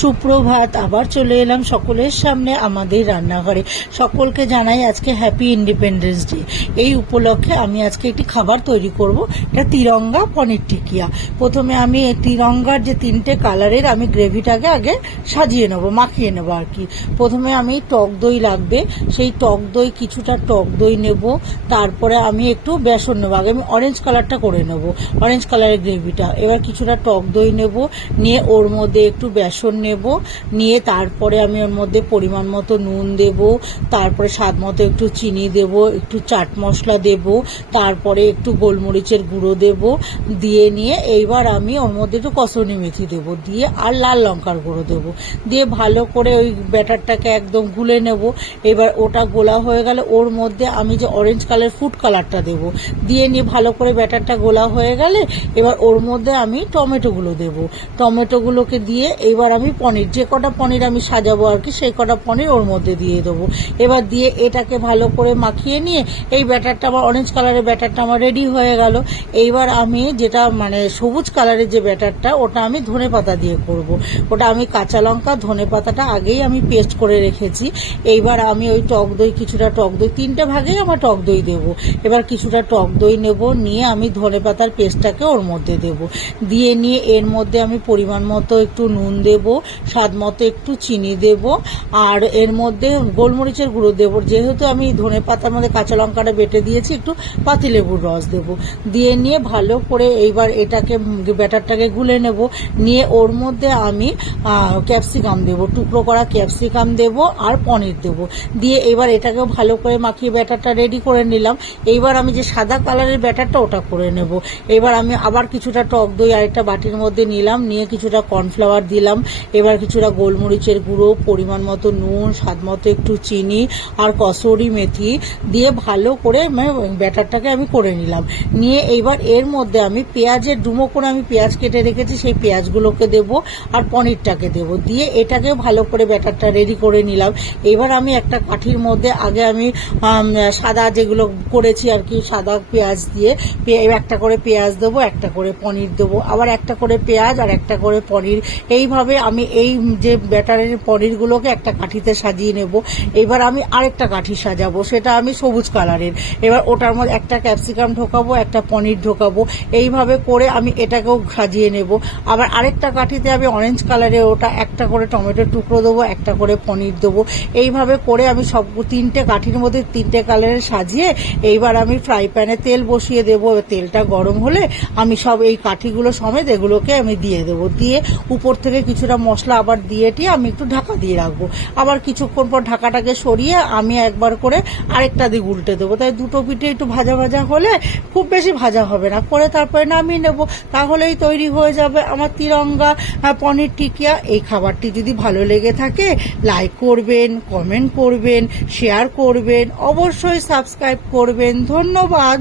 সুপ্রভাত, আবার চলে এলাম সকলের সামনে আমাদের রান্নাঘরে। সকলকে জানাই আজকে হ্যাপি ইন্ডিপেন্ডেন্স ডে। এই উপলক্ষে আমি আজকে একটি খাবার তৈরি করব। এটা তিরঙ্গা পনির টিকিয়া। প্রথমে আমি এই তিরঙ্গার যে 3টে কালারের আমি গ্রেভিটাকে আগে সাজিয়ে নেবো, মাখিয়ে নেবো আর কি। প্রথমে আমি টক দই লাগবে, সেই টক দই কিছুটা টক দই নেব। তারপরে আমি একটু বেসন নেবো, আগে আমি অরেঞ্জ কালারটা করে নেব, অরেঞ্জ কালারের গ্রেভিটা। এবার কিছুটা টক দই নেব, নিয়ে ওর মধ্যে একটু বেসন নেব, নিয়ে তারপরে আমি ওর মধ্যে পরিমাণ মতো নুন দেব, তারপরে স্বাদ মতো একটু চিনি দেব, একটু চাট মশলা দেব, তারপরে একটু গোলমরিচের গুঁড়ো দেব, দিয়ে নিয়ে এইবার আমি ওর মধ্যে একটু কসুরি মেথি দেব, দিয়ে আর লাল লঙ্কার গুঁড়ো দেব, দিয়ে ভালো করে ওই ব্যাটারটাকে একদম গুলে নেব। এবার ওটা গোলা হয়ে গেলে ওর মধ্যে আমি যে অরেঞ্জ কালার ফুড কালারটা দেব, দিয়ে নিয়ে ভালো করে ব্যাটারটা গোলা হয়ে গেলে এবার ওর মধ্যে আমি টমেটোগুলো দেব। টমেটোগুলোকে দিয়ে এবার আমি পনির, যে কটা পনির আমি সাজাবো আর কি, সেই কটা পনির ওর মধ্যে দিয়ে দেবো। এবার দিয়ে এটাকে ভালো করে মাখিয়ে নিয়ে এই ব্যাটারটা আমার অরেঞ্জ কালারের ব্যাটারটা আমার রেডি হয়ে গেল। এইবার আমি যেটা মানে সবুজ কালারের যে ব্যাটারটা, ওটা আমি ধনে পাতা দিয়ে করব। ওটা আমি কাঁচা লঙ্কা ধনে পাতাটা আগেই আমি পেস্ট করে রেখেছি। এইবার আমি ওই টক দই, কিছুটা টক দই, 3টে ভাগেই আমার টক দই দেবো। এবার কিছুটা টক দই নেব, নিয়ে আমি ধনে পাতার পেস্টটাকে ওর মধ্যে দেব, দিয়ে নিয়ে এর মধ্যে আমি পরিমাণ মতো একটু নুন দেব, স্বাদ মতো একটু চিনি দেব, আর এর মধ্যে গোলমরিচের গুঁড়ো দেবো। যেহেতু আমি ধনে পাতার মধ্যে কাঁচা লঙ্কাটা বেটে দিয়েছি, একটু পাতিলেবুর রস দেব, দিয়ে নিয়ে ভালো করে এইবার এটাকে ব্যাটারটাকে গুলে নেব। নিয়ে ওর মধ্যে আমি ক্যাপসিকাম দেব, টুকরো করা ক্যাপসিকাম দেব, আর পনির দেব, দিয়ে এবার এটাকেও ভালো করে মাখিয়ে ব্যাটারটা রেডি করে নিলাম। এইবার আমি যে সাদা কালারের ব্যাটারটা ওটা করে নেব। এবার আমি আবার কিছুটা টক দই আরেকটা বাটির মধ্যে নিলাম, নিয়ে কিছুটা কর্নফ্লাওয়ার দিলাম, এবার কিছুটা গোলমরিচের গুঁড়ো, পরিমাণ মতো নুন, স্বাদ মতো একটু চিনি আর কসুরি মেথি দিয়ে ভালো করে ব্যাটারটাকে আমি করে নিলাম। নিয়ে এইবার এর মধ্যে আমি পেঁয়াজের ডুমো করে আমি পেঁয়াজ কেটে রেখেছি, সেই পেঁয়াজগুলোকে দেব আর পনিরটাকে দেব, দিয়ে এটাকে ভালো করে ব্যাটারটা রেডি করে নিলাম। এবার আমি একটা কাঠির মধ্যে আগে আমি সাদা যেগুলো করেছি আর কি, সাদা পেঁয়াজ দিয়ে একটা করে পেঁয়াজ দেবো, একটা করে পনির দেবো, আবার একটা করে পেঁয়াজ আর একটা করে পনির। এইভাবে আমি এই যে ব্যাটারের পনিরগুলোকে একটা কাঠিতে সাজিয়ে নেব। এবার আমি আরেকটা কাঠি সাজাবো, সেটা আমি সবুজ কালারের। এবার ওটার মধ্যে একটা ক্যাপসিকাম ঢোকাবো, একটা পনির ঢোকাবো, এইভাবে করে আমি এটাকেও সাজিয়ে নেব। আবার আরেকটা কাঠিতে আমি অরেঞ্জ কালারের, ওটা একটা করে টমেটোর টুকরো দেবো, একটা করে পনির দেবো। এইভাবে করে আমি সব 3টে কাঠির মধ্যে 3টে কালারের সাজিয়ে এইবার আমি ফ্রাই প্যানে তেল বসিয়ে দেবো। তেলটা গরম হলে আমি সব এই কাঠিগুলো সমেত এগুলোকে আমি দিয়ে দেবো, দিয়ে উপর থেকে কিছুটা মশলা আবার দিয়ে আমি একটু ঢাকা দিয়ে রাখবো। আবার কিছুক্ষণ পর ঢাকাটাকে সরিয়ে আমি একবার করে আরেকটা দিক উল্টে দেবো। তাই দুটো পিঠে একটু ভাজা ভাজা হলে, খুব বেশি ভাজা হবে না, করে তারপরে নামিয়ে নেব। তাহলেই তৈরি হয়ে যাবে আমার তিরঙ্গা পনির টিকিয়া। এই খাবারটি যদি ভালো লেগে থাকে, লাইক করবেন, কমেন্ট করবেন, শেয়ার করবেন, অবশ্যই সাবস্ক্রাইব করবেন। ধন্যবাদ।